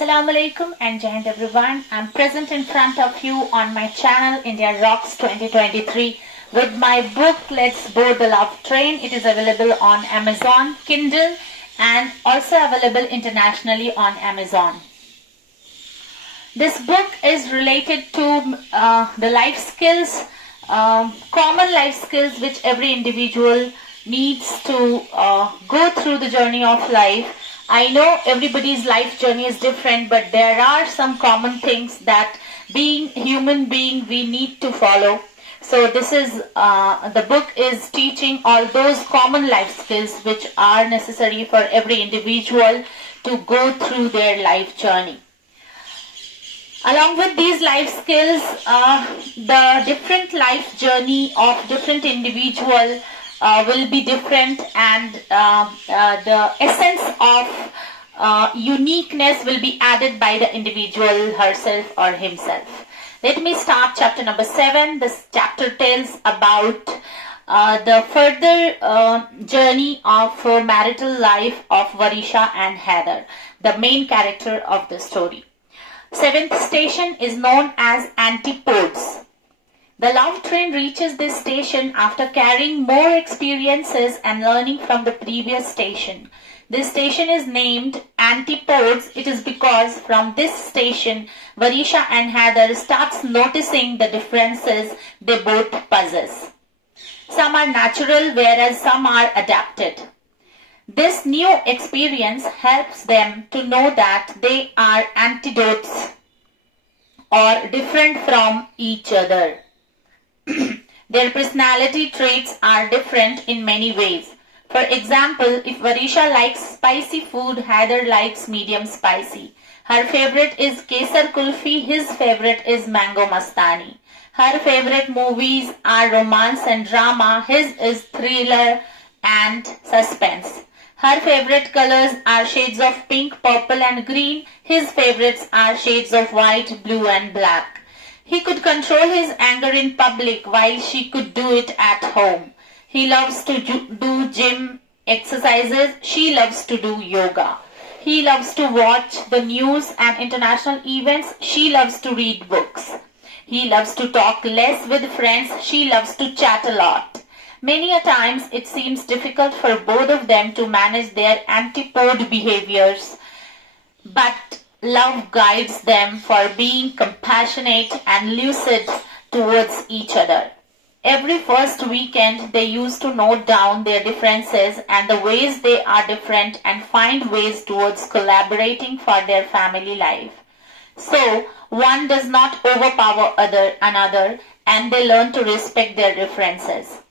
Assalamu alaikum and Jai Hind everyone. I'm present in front of you on my channel India Rocks 2023 with my book Let's Board the Love Train. It is available on Amazon Kindle and also available internationally on Amazon. This book is related to the life skills, common life skills which every individual needs to go through the journey of life. I know everybody's life journey is different, but there are some common things that being human being we need to follow. So this is the book is teaching all those common life skills which are necessary for every individual to go through their life journey. Along with these life skills, the different life journey of different individual will be different, and the essence of uniqueness will be added by the individual herself or himself. Let me start chapter number 7. This chapter tells about the further journey of marital life of Varisha and Heather, the main character of the story. Seventh station is known as Antipodes. The love train reaches this station after carrying more experiences and learning from the previous station. This station is named Antipodes. It is because from this station, Varisha and Heather starts noticing the differences they both possess. Some are natural, whereas some are adapted. This new experience helps them to know that they are antidotes or different from each other. Their personality traits are different in many ways. For example, if Varisha likes spicy food, Heather likes medium spicy. Her favorite is Kesar Kulfi, his favorite is Mango Mastani. Her favorite movies are romance and drama, his is thriller and suspense. Her favorite colors are shades of pink, purple and green. His favorites are shades of white, blue and black. He could control his anger in public while she could do it at home. He loves to do gym exercises. She loves to do yoga. He loves to watch the news and international events. She loves to read books. He loves to talk less with friends. She loves to chat a lot. Many a times it seems difficult for both of them to manage their antipode behaviors, but love guides them for being compassionate and lucid towards each other. Every first weekend they used to note down their differences and the ways they are different and find ways towards collaborating for their family life. So one does not overpower another, and they learn to respect their differences.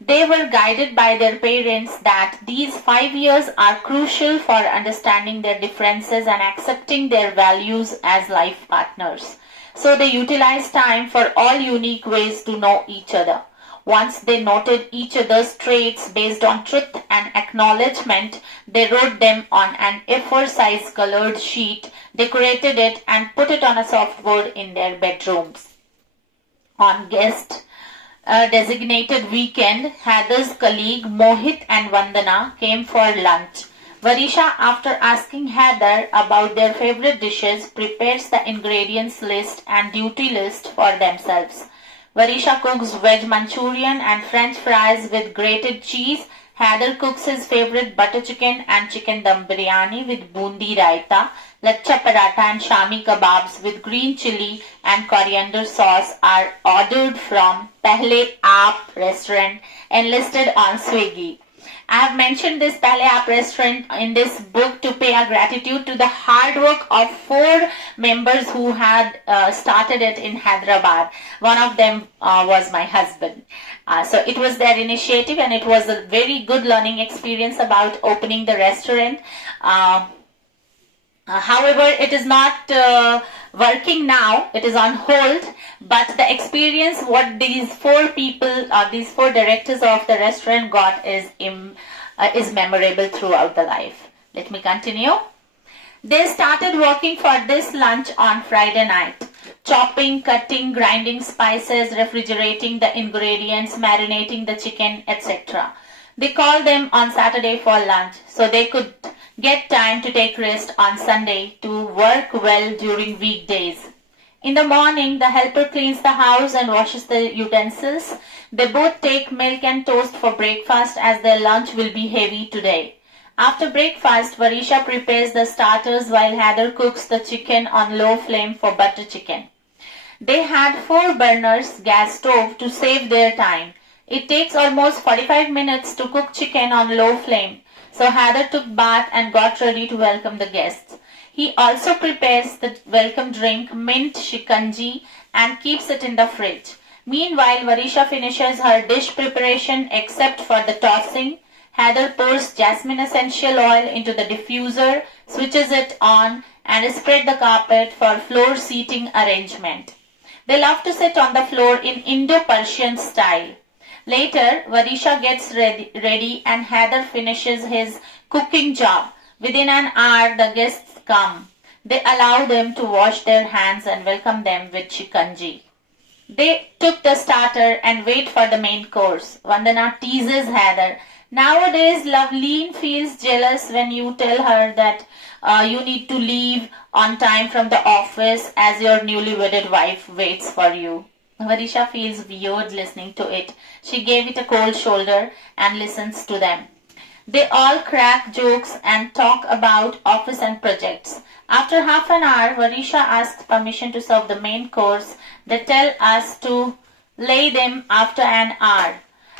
They were guided by their parents that these 5 years are crucial for understanding their differences and accepting their values as life partners. So they utilized time for all unique ways to know each other. Once they noted each other's traits based on truth and acknowledgement, they wrote them on an A4 size colored sheet, decorated it and put it on a softboard in their bedrooms. On guest designated weekend, Heather's colleague Mohit and Vandana came for lunch. Varisha, after asking Heather about their favorite dishes, prepares the ingredients list and duty list for themselves. Varisha cooks veg Manchurian and French fries with grated cheese. Heather cooks his favorite butter chicken and chicken dum biryani with bundi raita. Lachcha paratha and shami kebabs with green chili and coriander sauce are ordered from Pehle Aap restaurant and listed on Swiggy. I have mentioned this Pehle Aap restaurant in this book to pay our gratitude to the hard work of 4 members who had started it in Hyderabad. One of them was my husband. So it was their initiative and it was a very good learning experience about opening the restaurant. However, it is not working now. It is on hold. But the experience what these 4 people, these 4 directors of the restaurant got is memorable throughout the life. Let me continue. They started working for this lunch on Friday night. Chopping, cutting, grinding spices, refrigerating the ingredients, marinating the chicken, etc. They called them on Saturday for lunch so they could get time to take rest on Sunday to work well during weekdays. In the morning, the helper cleans the house and washes the utensils. They both take milk and toast for breakfast as their lunch will be heavy today. After breakfast, Varisha prepares the starters while Heather cooks the chicken on low flame for butter chicken. They had 4 burners gas stove to save their time. It takes almost 45 minutes to cook chicken on low flame, so Heather took bath and got ready to welcome the guests. He also prepares the welcome drink, mint shikanji, and keeps it in the fridge. Meanwhile, Varisha finishes her dish preparation except for the tossing. Heather pours jasmine essential oil into the diffuser, switches it on, and spread the carpet for floor seating arrangement. They love to sit on the floor in Indo-Persian style. Later, Varisha gets ready and Heather finishes his cooking job. Within an hour, the guests come. They allow them to wash their hands and welcome them with shikanji. They took the starter and wait for the main course. Vandana teases Heather. Nowadays, Loveleen feels jealous when you tell her that you need to leave on time from the office as your newly wedded wife waits for you. Varisha feels weird listening to it. She gave it a cold shoulder and listens to them. They all crack jokes and talk about office and projects. After half an hour, Varisha asks permission to serve the main course. They tell us to lay them after an hour.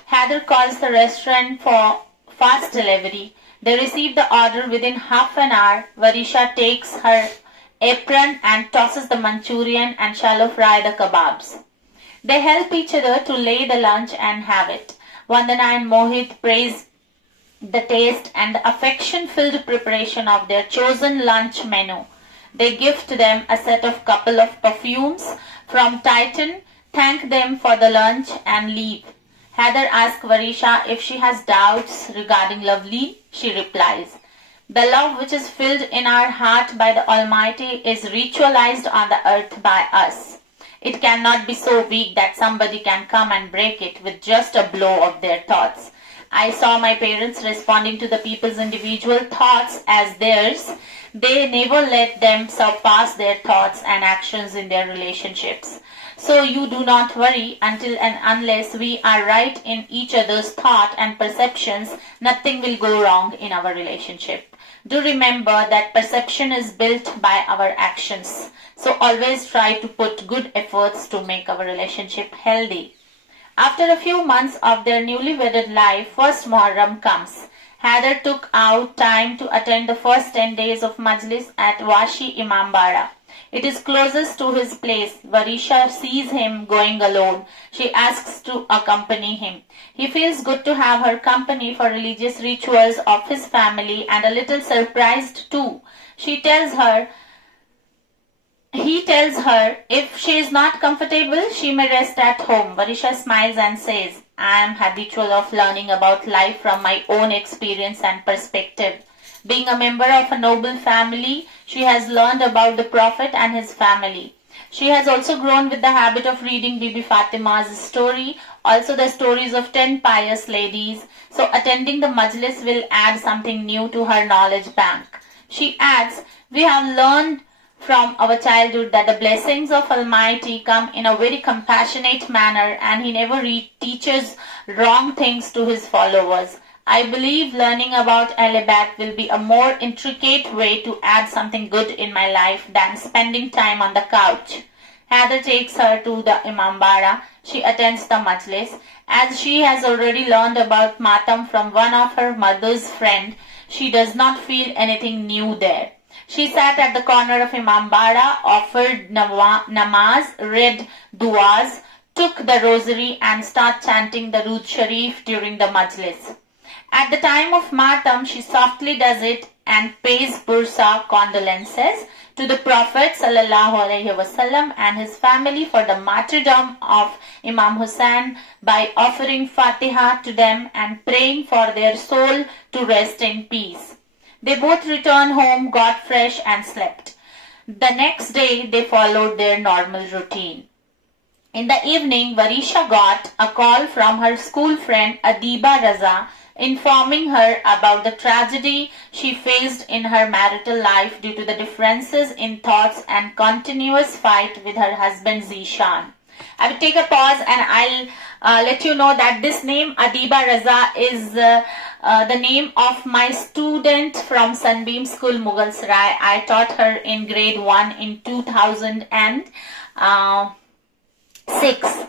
Heather calls the restaurant for fast delivery. They receive the order within half an hour. Varisha takes her apron and tosses the Manchurian and shallow fry the kebabs. They help each other to lay the lunch and have it. Vandana and Mohit praise the taste and the affection-filled preparation of their chosen lunch menu. They gift them a set of couple of perfumes from Titan, thank them for the lunch and leave. Heather asks Varisha if she has doubts regarding Loveleen. She replies, "The love which is filled in our heart by the Almighty is ritualized on the earth by us. It cannot be so weak that somebody can come and break it with just a blow of their thoughts. I saw my parents responding to the people's individual thoughts as theirs. They never let them surpass their thoughts and actions in their relationships. So you do not worry until and unless we are right in each other's thought and perceptions, nothing will go wrong in our relationship. Do remember that perception is built by our actions. So always try to put good efforts to make our relationship healthy." After a few months of their newly wedded life, first Muharram comes. Heather took out time to attend the first 10 days of Majlis at Washi Imambara. It is closest to his place. Varisha sees him going alone. She asks to accompany him. He feels good to have her company for religious rituals of his family and a little surprised too. He tells her if she is not comfortable, she may rest at home. Varisha smiles and says, "I am habitual of learning about life from my own experience and perspective. Being a member of a noble family, she has learned about the Prophet and his family. She has also grown with the habit of reading Bibi Fatima's story, also the stories of 10 pious ladies, so attending the majlis will add something new to her knowledge bank." She adds, "We have learned from our childhood that the blessings of Almighty come in a very compassionate manner and He never teaches wrong things to His followers. I believe learning about Alibat will be a more intricate way to add something good in my life than spending time on the couch." Heather takes her to the Imambara. She attends the majlis. As she has already learned about Matam from one of her mother's friend, she does not feel anything new there. She sat at the corner of Imambara, offered namaz, read duas, took the rosary and started chanting the Rood Sharif during the majlis. At the time of Matam, she softly does it and pays bursa condolences to the Prophet ﷺ and his family for the martyrdom of Imam Hussain by offering Fatiha to them and praying for their soul to rest in peace. They both returned home, got fresh and slept. The next day, they followed their normal routine. In the evening, Varisha got a call from her school friend Adiba Raza informing her about the tragedy she faced in her marital life due to the differences in thoughts and continuous fight with her husband Zishan. I will take a pause and I'll let you know that this name Adiba Raza is the name of my student from Sunbeam School, Mughal Sarai. I taught her in grade 1 in 2006.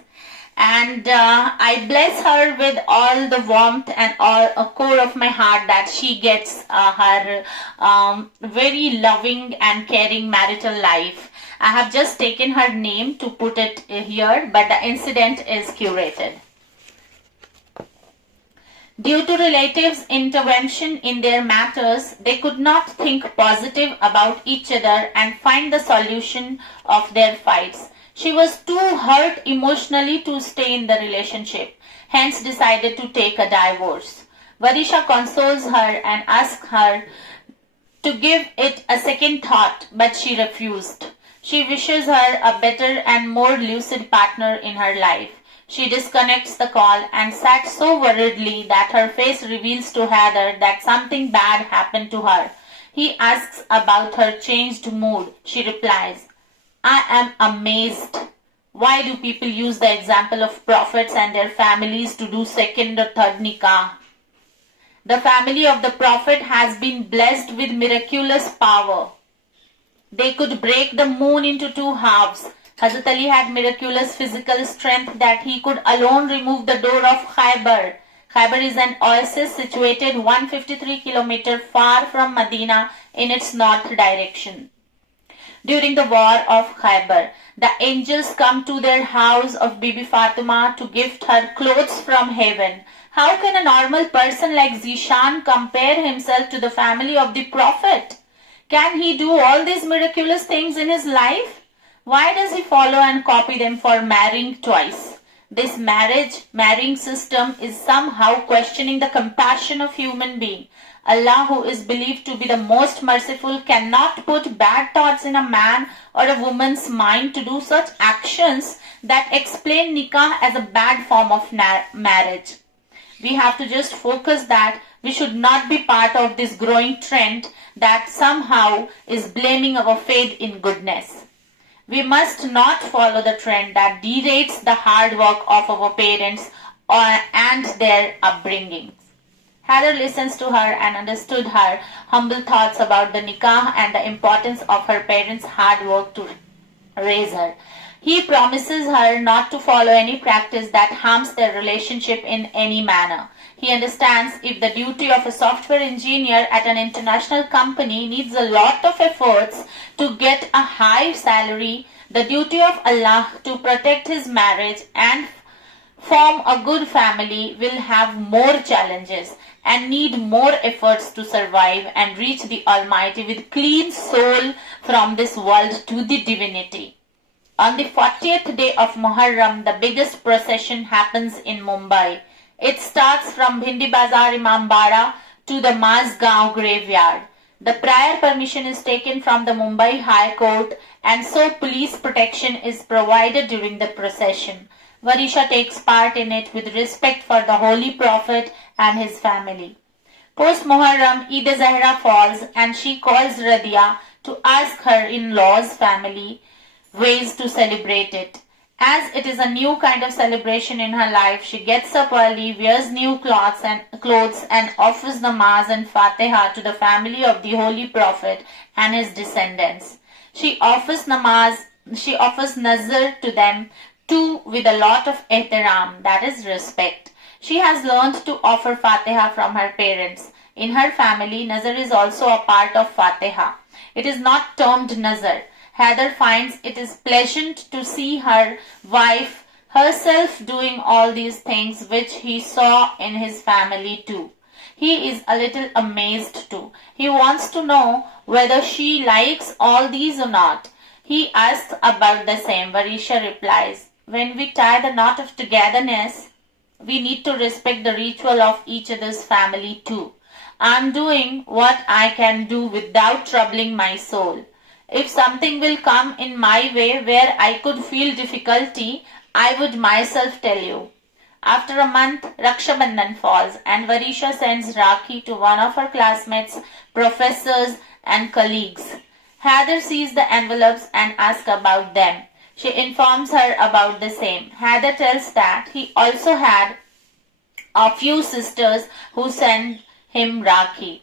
And I bless her with all the warmth and all a core of my heart that she gets her very loving and caring marital life. I have just taken her name to put it here, but the incident is curated. Due to relatives' intervention in their matters, they could not think positive about each other and find the solution of their fights. She was too hurt emotionally to stay in the relationship, hence decided to take a divorce. Varisha consoles her and asks her to give it a second thought, but she refused. She wishes her a better and more lucid partner in her life. She disconnects the call and sat so worriedly that her face reveals to Heather that something bad happened to her. He asks about her changed mood. She replies, I am amazed. Why do people use the example of prophets and their families to do second or third nikah? The family of the prophet has been blessed with miraculous power. They could break the moon into two halves. Hazrat Ali had miraculous physical strength that he could alone remove the door of Khaybar. Khaybar is an oasis situated 153 km far from Medina in its north direction. During the war of Khaybar, the angels come to their house of Bibi Fatima to gift her clothes from heaven. How can a normal person like Zishan compare himself to the family of the Prophet? Can he do all these miraculous things in his life? Why does he follow and copy them for marrying twice? This marrying system is somehow questioning the compassion of human being. Allah, who is believed to be the most merciful, cannot put bad thoughts in a man or a woman's mind to do such actions that explain nikah as a bad form of marriage. We have to just focus that we should not be part of this growing trend that somehow is blaming our faith in goodness. We must not follow the trend that derates the hard work of our parents and their upbringing. Heather listens to her and understood her humble thoughts about the nikah and the importance of her parents' hard work to raise her. He promises her not to follow any practice that harms their relationship in any manner. He understands if the duty of a software engineer at an international company needs a lot of efforts to get a high salary, the duty of Allah to protect his marriage and form a good family will have more challenges and need more efforts to survive and reach the Almighty with clean soul from this world to the divinity. On the 40th day of Muharram, the biggest procession happens in Mumbai. It starts from Bhindi Bazar Imambara to the Mazgaon graveyard. The prior permission is taken from the Mumbai High Court and so police protection is provided during the procession. Varisha takes part in it with respect for the Holy Prophet and his family. Post Muharram, Eid-e-Zahra falls and she calls Radia to ask her in-laws' family ways to celebrate it. As it is a new kind of celebration in her life, she gets up early, wears new clothes and offers namaz and fatiha to the family of the Holy Prophet and his descendants. She offers nazar to them too with a lot of ihtiram, that is respect. She has learned to offer fatiha from her parents. In her family, nazar is also a part of fatiha. It is not termed nazar. Heather finds it is pleasant to see her wife herself doing all these things which he saw in his family too. He is a little amazed too. He wants to know whether she likes all these or not. He asks about the same. Varisha replies, when we tie the knot of togetherness, we need to respect the ritual of each other's family too. I am doing what I can do without troubling my soul. If something will come in my way where I could feel difficulty, I would myself tell you. After a month, Raksha Bandhan falls and Varisha sends Rakhi to one of her classmates, professors and colleagues. Heather sees the envelopes and asks about them. She informs her about the same. Heather tells that he also had a few sisters who sent him Rakhi.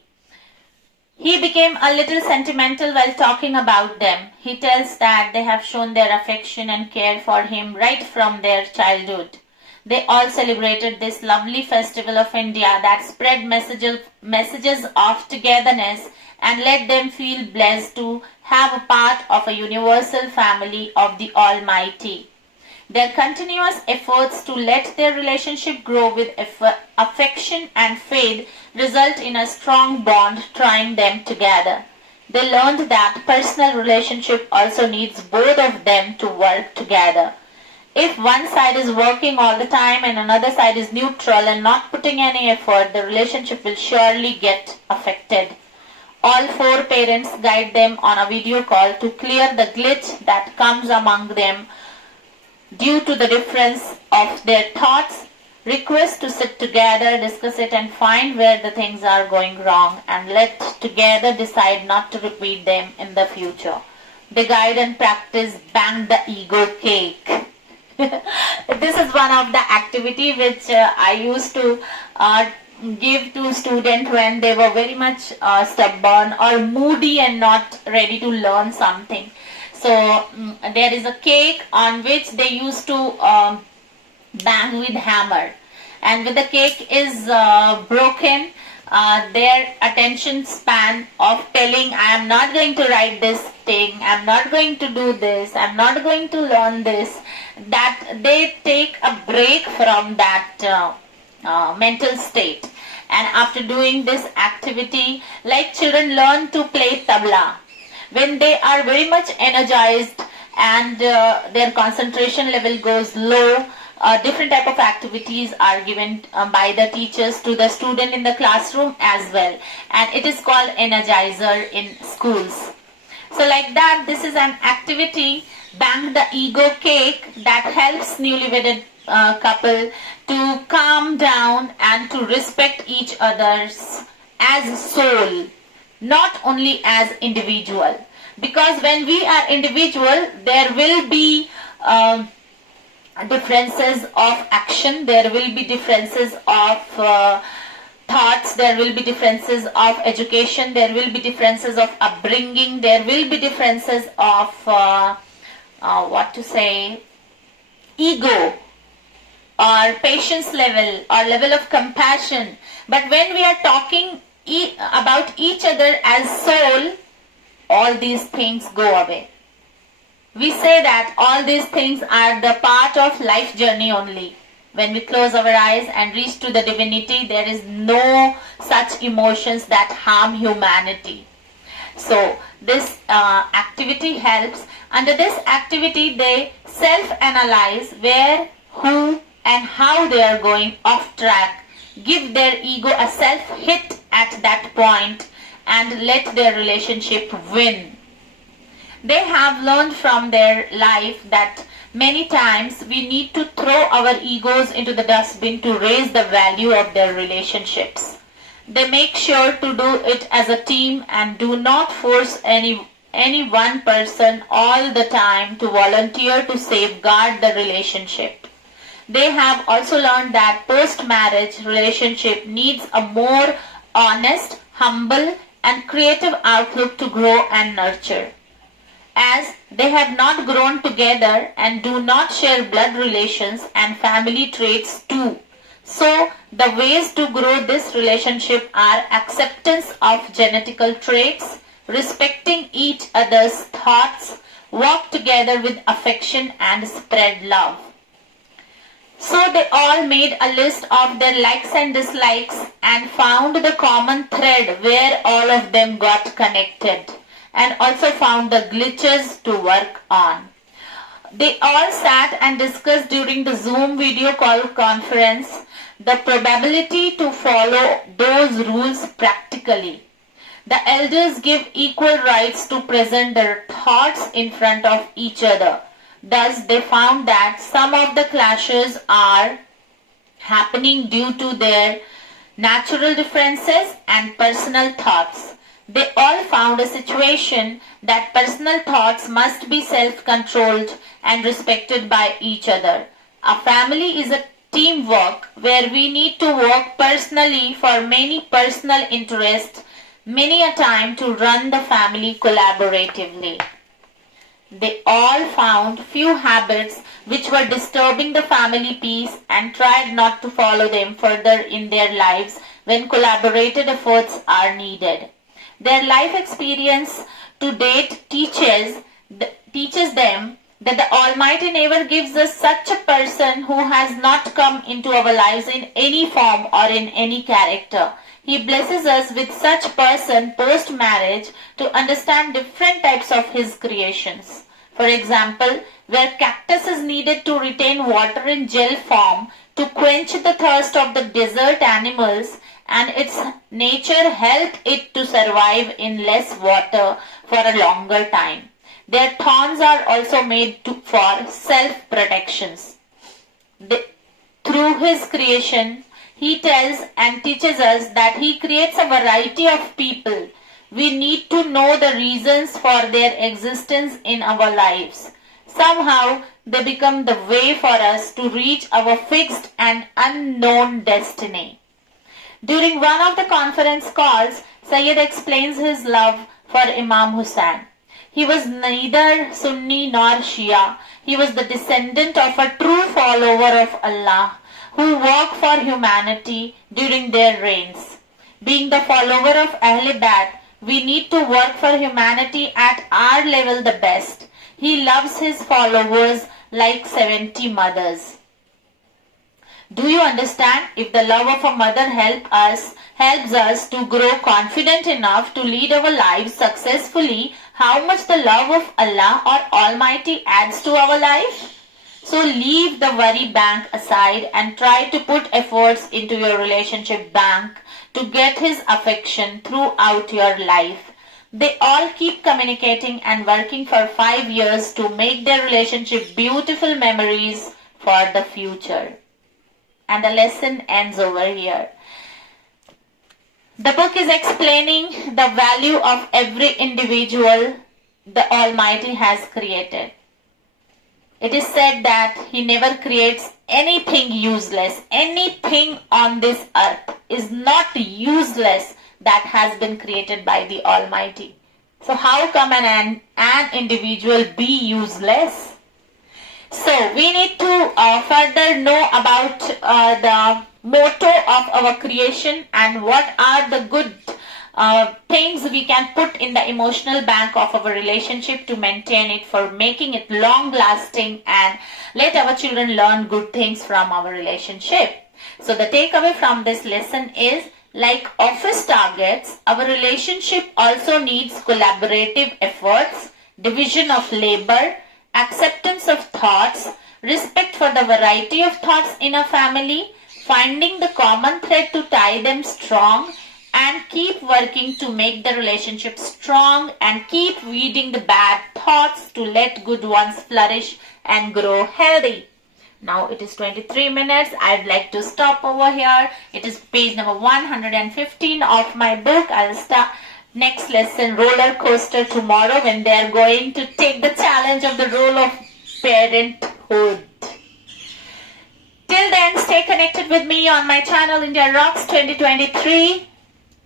He became a little sentimental while talking about them. He tells that they have shown their affection and care for him right from their childhood. They all celebrated this lovely festival of India that spread messages of togetherness and let them feel blessed to have a part of a universal family of the Almighty. Their continuous efforts to let their relationship grow with affection and faith result in a strong bond tying them together. They learned that personal relationship also needs both of them to work together. If one side is working all the time and another side is neutral and not putting any effort, the relationship will surely get affected. All four parents guide them on a video call to clear the glitch that comes among them due to the difference of their thoughts, request to sit together, discuss it and find where the things are going wrong and let together decide not to repeat them in the future. They guide and practice bang the ego cake. This is one of the activity which I used to give to students when they were very much stubborn or moody and not ready to learn something. So there is a cake on which they used to bang with hammer, and when the cake is broken, their attention span of telling I am not going to write this thing, I am not going to do this, I am not going to learn this, that they take a break from that mental state. And after doing this activity, like children learn to play tabla, when they are very much energized and their concentration level goes low, different type of activities are given by the teachers to the student in the classroom as well, and it is called energizer in schools. So like that, this is an activity, bang the ego cake, that helps newlywed couple to calm down and to respect each other's as soul, not only as individual. Because when we are individual, there will be differences of action, there will be differences of thoughts, there will be differences of education, there will be differences of upbringing, there will be differences of ego or patience level or level of compassion. But when we are talking about each other as soul, all these things go away. We say that all these things are the part of life journey only. When we close our eyes and reach to the divinity, there is no such emotions that harm humanity. So this activity helps. Under this activity, they self-analyze where, who and how they are going off track, give their ego a self-hit at that point and let their relationship win. They have learned from their life that many times we need to throw our egos into the dustbin to raise the value of their relationships. They make sure to do it as a team and do not force any one person all the time to volunteer to safeguard the relationship. They have also learned that post-marriage relationship needs a more honest, humble and creative outlook to grow and nurture. As they have not grown together and do not share blood relations and family traits too. So the ways to grow this relationship are acceptance of genetical traits, respecting each other's thoughts, work together with affection and spread love. So they all made a list of their likes and dislikes and found the common thread where all of them got connected, and also found the glitches to work on. They all sat and discussed during the Zoom video call conference the probability to follow those rules practically. The elders give equal rights to present their thoughts in front of each other. Thus, they found that some of the clashes are happening due to their natural differences and personal thoughts. They all found a situation that personal thoughts must be self-controlled and respected by each other. A family is a teamwork where we need to work personally for many personal interests, many a time to run the family collaboratively. They all found few habits which were disturbing the family peace and tried not to follow them further in their lives when collaborated efforts are needed. Their life experience to date teaches them that the Almighty never gives us such a person who has not come into our lives in any form or in any character. He blesses us with such person post-marriage to understand different types of His creations. For example, where cactus is needed to retain water in gel form to quench the thirst of the desert animals, and its nature helped it to survive in less water for a longer time. Their thorns are also made for self-protections. Through His creation, He tells and teaches us that He creates a variety of people. We need to know the reasons for their existence in our lives. Somehow, they become the way for us to reach our fixed and unknown destiny. During one of the conference calls, Sayyid explains his love for Imam Hussain. He was neither Sunni nor Shia. He was the descendant of a true follower of Allah who worked for humanity during their reigns. Being the follower of Ahl Bayt, we need to work for humanity at our level the best. He loves his followers like 70 mothers. Do you understand? If the love of a mother helps us to grow confident enough to lead our lives successfully, how much the love of Allah or Almighty adds to our life? So leave the worry bank aside and try to put efforts into your relationship bank to get His affection throughout your life. They all keep communicating and working for 5 years to make their relationship beautiful memories for the future. And the lesson ends over here. The book is explaining the value of every individual the Almighty has created. It is said that He never creates anything useless. Anything on this earth is not useless that has been created by the Almighty. So how come an individual be useless? So we need to further know about the motto of our creation and what are the good things we can put in the emotional bank of our relationship to maintain it, for making it long lasting, and let our children learn good things from our relationship. So the takeaway from this lesson is, like office targets, our relationship also needs collaborative efforts, division of labor, acceptance of thoughts, respect for the variety of thoughts in a family, finding the common thread to tie them strong, and keep working to make the relationship strong, and keep weeding the bad thoughts to let good ones flourish and grow healthy. Now it is 23 minutes. I'd like to stop over here. It is page number 115 of my book. I'll start next lesson, roller coaster, tomorrow, when they are going to take the challenge of the role of parenthood. Till then, stay connected with me on my channel India Rocks 2023.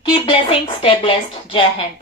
Keep blessing, stay blessed. Jai Hind.